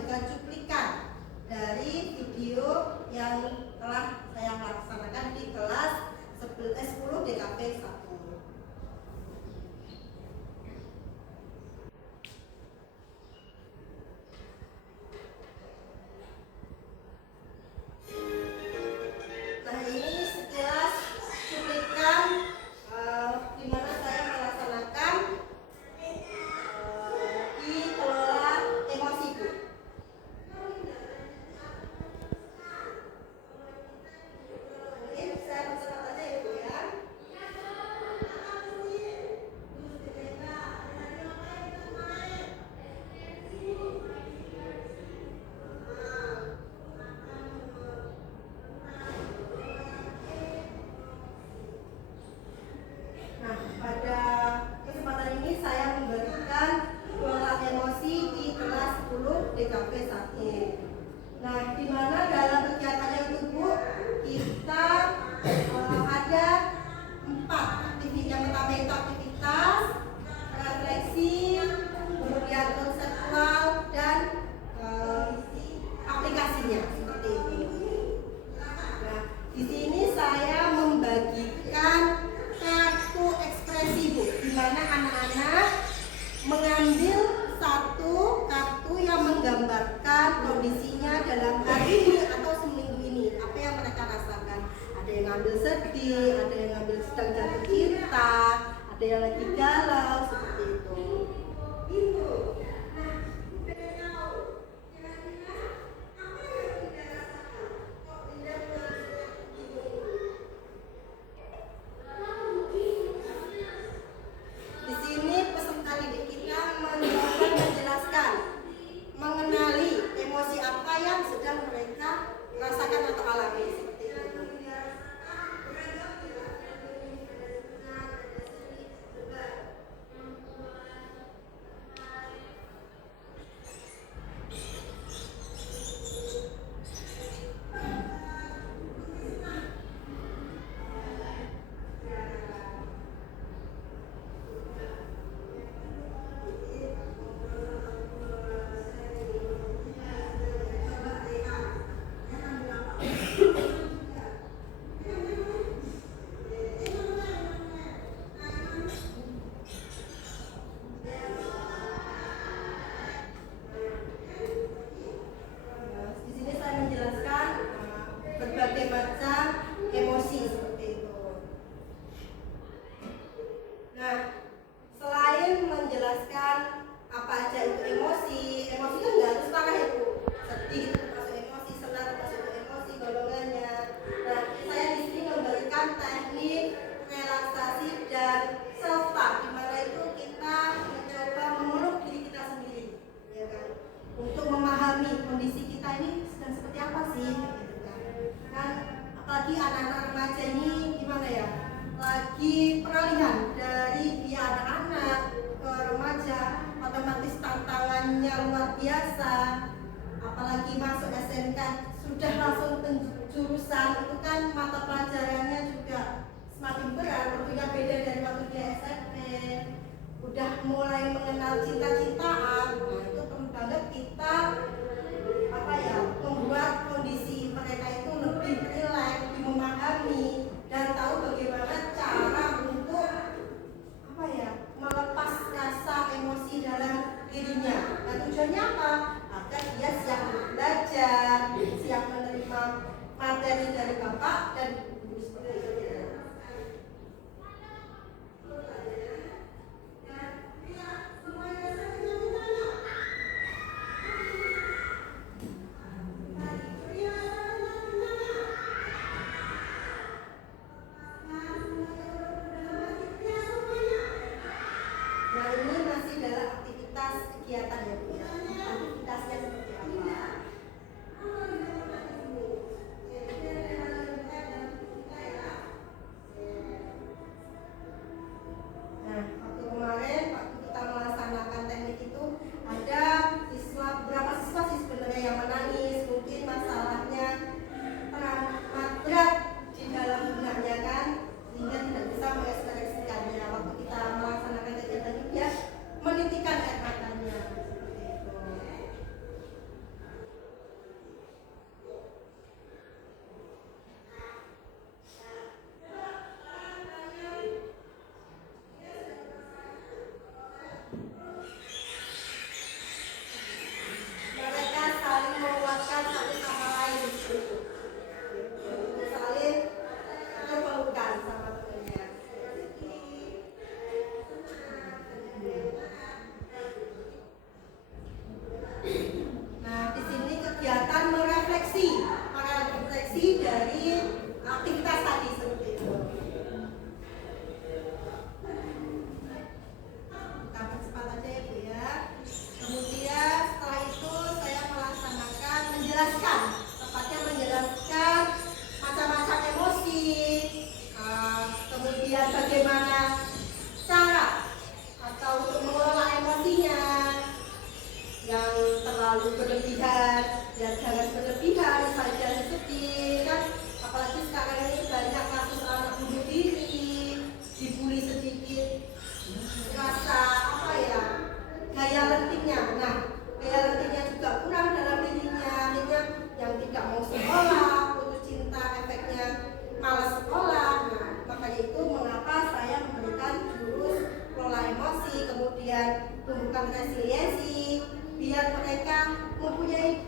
membagikan cuplikan dari video yang telah saya laksanakan di kelas 10 DKP 1. Nah, ini sekilas cuplikan di mana saya melaksanakan di kelola emosiku. Ini saya percepat aja ya Bu ya. Nah, pada kesempatan ini saya memberikan kelola emosi di kelas 10 DKP 1. Nah, di mana dalam kegiatannya itu Bu, kita ada 4 aktivitas. Yang pertama itu aktivitas, refleksi, kemudian konseptual, dan aplikasinya seperti itu. Nah, di sini saya membagikan kartu ekspresi Bu, di mana anak-anak mengambil satu kartu yang menggambarkan kondisinya dalam hari ini atau seminggu ini, apa yang mereka rasakan. Ada yang ngambil sedih, ada yang ngambil sedang jatuh cinta, ada yang lagi galau, seperti itu. Di sini peserta didik kita mencoba menjelaskan, mengenali emosi apa yang sedang mereka rasakan atau alami, seperti itu. Di sini saya menjelaskan berbagai macam emosi seperti itu. Nah, selain menjelaskan apa aja itu emosi, emosi kan nggak harus parah ya Bu. Sedih itu termasuk emosi, senang termasuk emosi, golongannya. Nah, saya di sini memberikan teknik relaksasi dan self talk, di mana itu kita mencoba memeluk diri kita sendiri, ya kan? Untuk memahami kondisi kita ini sedang seperti apa sih, gitu kan? Apalagi anak-anak remaja ini gimana ya? Lagi peralihan dari dia anak-anak ke remaja, otomatis tantangannya luar biasa. Apalagi masuk SMK sudah langsung penjurusan, itu kan mata pelajarannya juga semakin berat, tentunya beda dari waktu dia SMP. Udah mulai mengenal cinta-cintaan. Nah, itu perlu banget kita membuat kondisi mereka itu lebih rileks, lebih memahami, dan tahu bagaimana cara untuk melepas rasa emosi dalam dirinya. Nah, tujuannya apa? Agar dia siap belajar, siap menerima materi dari Bapak dan Ibu seperti itu. berlebihan, ya jangan berlebihan, misalnya sedih kan, apalagi sekarang ini banyak kasus anak bunuh diri, dibully sedikit, rasa apa ya, gaya lentingnya, nah gaya lentingnya juga kurang dalam dirinya, akhirnya yang tidak mau sekolah, putus cinta, efeknya malas sekolah. Nah makanya itu mengapa saya memberikan jurus kelola emosi, kemudian tumbuhkan resiliensi, biar mereka mempunyai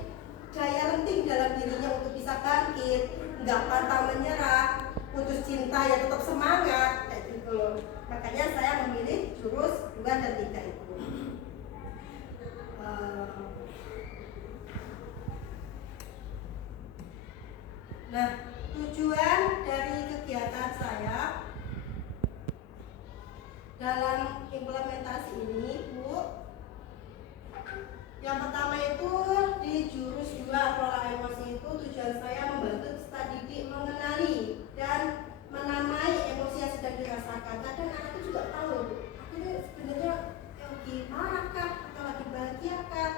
daya lenting dalam dirinya untuk bisa bangkit, nggak pantang menyerah, putus cinta ya tetap semangat kayak gitu. Makanya saya memilih jurus 2 dan 3 itu. Nah, tujuan dari kegiatan saya dalam implementasi ini, Bu, yang pertama itu di jurus 2 kelola emosi itu tujuan saya membantu peserta didik mengenali dan menamai emosi yang sedang dirasakan. Kadang anak itu juga tahu, aku ini sebenarnya lagi marah kah atau lagi bahagia kah.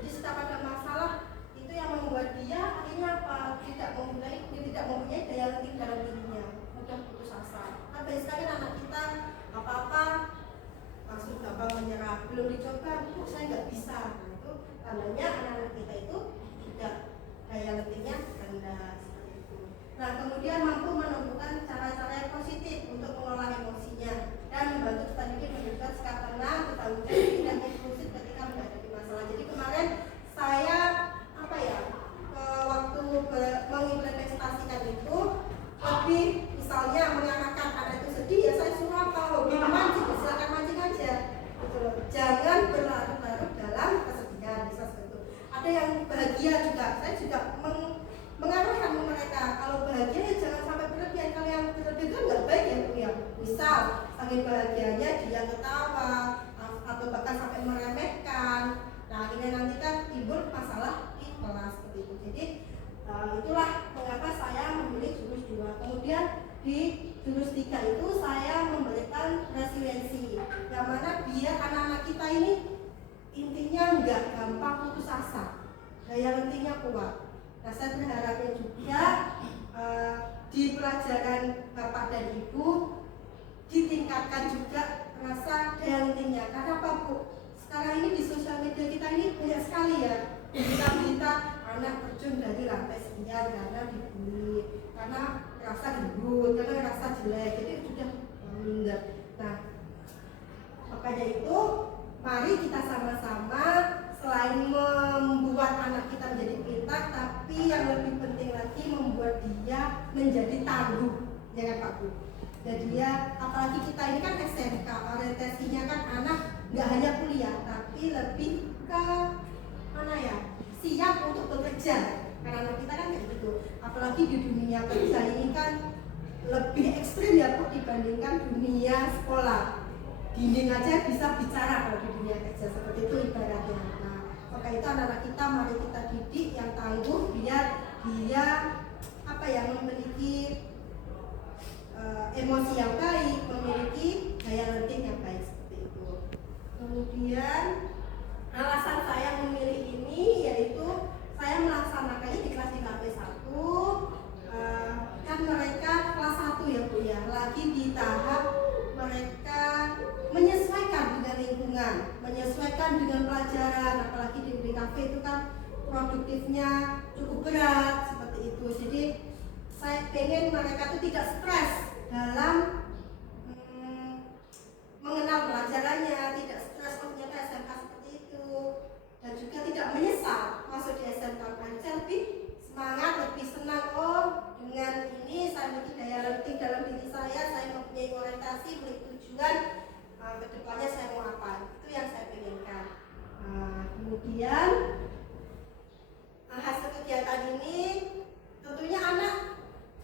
Jadi setiap ada masalah itu yang membuat dia akhirnya apa? Tidak mempunyai daya lenting dalam dirinya, mudah putus asa. Kan banyak sekali anak kita apa-apa langsung gampang menyerah, belum dicoba, kok saya nggak bisa. Nah itu tandanya anak-anak kita itu tidak daya lentingnya rendah seperti itu. Nah kemudian mampu menemukan cara-cara yang positif untuk mengelola emosinya dan membantu peserta didik menunjukkan sikap tenang, bertanggung jawab, tidak impulsif ketika menghadapi masalah. Jadi kemarin saya waktu mengimplementasikan itu lebih misalnya mengarahkan anak itu sedih ya saya suruh apa, hobi memancing, silakan mancing aja gitu loh. Jangan berlarut-larut dalam kesedihan, bisa seperti itu. Ada yang bahagia juga, saya juga mengarahkan mereka kalau bahagia ya jangan sampai berlebihan. Kalau yang berlebihan kan nggak baik ya Bu ya. Misal saking bahagianya dia ketawa atau bahkan sampai meremehkan, nah akhirnya nanti kan timbul masalah di kelas seperti itu. Jadi itulah mengapa saya memilih jurus 2. Kemudian di jurus 3 itu saya memberikan resiliensi, yang mana biar anak-anak kita ini intinya nggak gampang putus asa, daya lentingnya kuat. Nah saya berharapnya juga di pelajaran Bapak dan Ibu ditingkatkan juga rasa daya lentingnya. Karena apa Bu? Sekarang ini di sosial media kita ini banyak sekali ya berita-berita anak terjun dari lantai sekian karena dibully, karena rasa gendut, karena rasa jelek, jadi sudah minder. Nah makanya itu mari kita sama-sama selain membuat anak kita menjadi pintar, tapi yang lebih penting lagi membuat dia menjadi tangguh, ya kan Pak Bu? Jadi ya apalagi kita ini kan SMK, orientasinya kan anak nggak hanya kuliah tapi lebih ke mana ya, siap untuk bekerja. Karena anak kita kan kayak gitu, apalagi di dunia kerja ini kan lebih ekstrim ya Bu dibandingkan dunia sekolah. Dinding aja bisa bicara kalau di dunia kerja, seperti itu ibaratnya. Nah maka itu anak-anak kita mari kita didik yang tangguh biar dia memiliki emosi yang baik, memiliki daya lenting yang baik seperti itu. Kemudian alasan saya memilih ini yaitu saya melaksanakannya di kelas di KP 1. Kan mereka kelas 1 ya Bu ya, lagi di tahap mereka menyesuaikan dengan lingkungan, menyesuaikan dengan pelajaran, apalagi di BKP itu kan produktifnya cukup berat seperti itu. Jadi saya pengen mereka itu tidak stres dalam mengenal pelajarannya, tidak stres oh ternyata SMK seperti itu, dan juga tidak menyesal masuk di SMK. Saya lebih semangat, lebih senang, oh dengan ini saya memiliki daya lenting dalam diri saya mempunyai orientasi, memiliki tujuan, kedepannya saya mau apa, itu yang saya inginkan. Kemudian hasil kegiatan ini tentunya anak,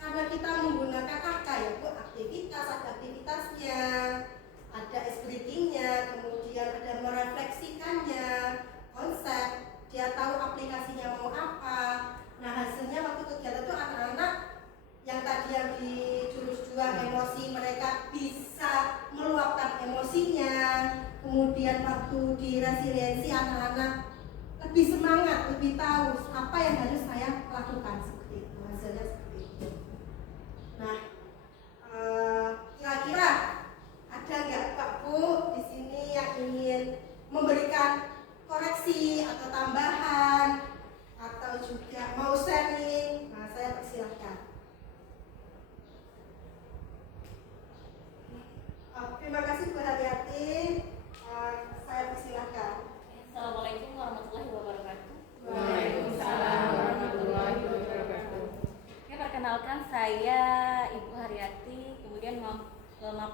karena kita menggunakan AK ya Bu, aktivitas, ada aktivitasnya, ada breakingnya, kemudian ada merefleksikannya, konsep, dia tahu aplikasinya mau apa. Nah hasilnya waktu kegiatan itu anak-anak yang tadi yang di jurus 2 emosi, mereka bisa meluapkan emosinya. Kemudian waktu di resiliensi anak-anak lebih semangat, lebih tahu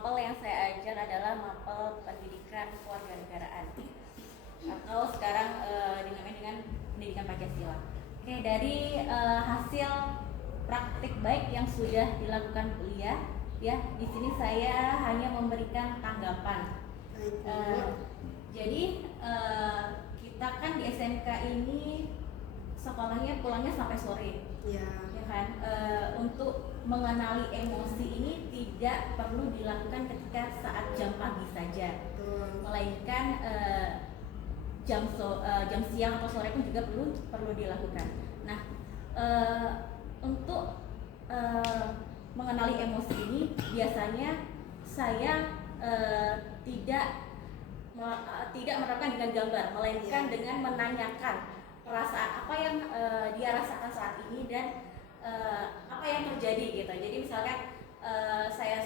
mapel yang saya ajar adalah mapel pendidikan kewarganegaraan atau sekarang dinamai dengan pendidikan Pancasila. Oke, dari hasil praktik baik yang sudah dilakukan kuliah, ya, di sini saya hanya memberikan tanggapan. Jadi kita kan di SMK ini sekolahnya pulangnya sampai sore, ya kan. Untuk mengenali emosi ini tidak perlu dilakukan ketika saat jam pagi saja, melainkan jam siang atau sore pun juga perlu dilakukan. Nah, untuk mengenali emosi ini biasanya saya tidak menerapkan dengan gambar, melainkan dengan menanyakan perasaan apa yang dia rasakan saat ini dan apa yang terjadi gitu. Jadi misalkan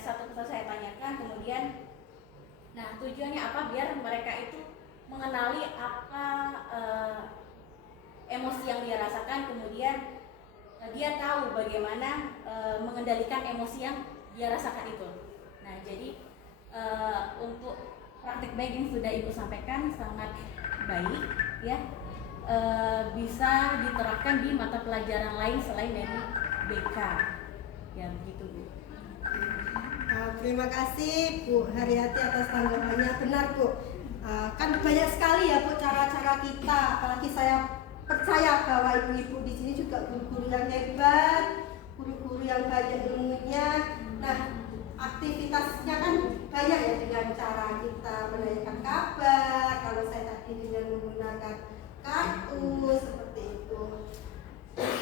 satu persatu saya tanyakan, kemudian nah tujuannya apa, biar mereka itu mengenali apa emosi yang dia rasakan, kemudian dia tahu bagaimana mengendalikan emosi yang dia rasakan itu. Nah, jadi untuk praktik baik yang sudah Ibu sampaikan sangat baik, ya, bisa diterapkan di mata pelajaran lain selain dari BK, ya begitu Bu. Terima kasih Bu Haryati atas tanggapannya. Benar Bu, kan banyak sekali ya Bu cara-cara kita, apalagi saya percaya bahwa ibu-ibu di sini juga guru-guru yang hebat, guru-guru yang banyak ilmunya. Nah, aktivitasnya kan banyak ya, dengan cara kita menanyakan kabar, kalau saya tadi dengan menggunakan kartu seperti itu.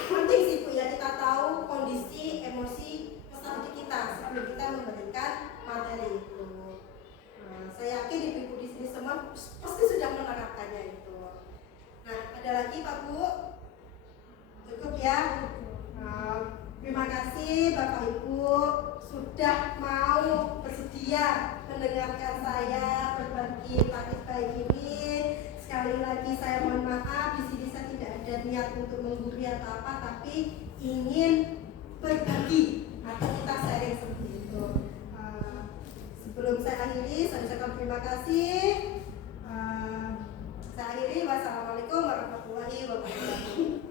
Penting sih Bu ya, kita tahu kondisi emosi peserta kita sebelum kita memberikan materi itu. Saya yakin ibu-ibu di sini semua pasti sudah menerapkannya itu. Nah, ada lagi Pak Bu? Cukup ya? Terima kasih Bapak Ibu sudah mau bersedia mendengarkan saya berbagi praktik baik ini. Sekali lagi saya mohon maaf, di sini saya tidak ada niat untuk menggurui atau apa, tapi ingin berbagi atau kita sharing seperti itu. Sebelum saya akhiri, saya ucapkan terima kasih. Saya akhiri, wassalamualaikum warahmatullahi wabarakatuh.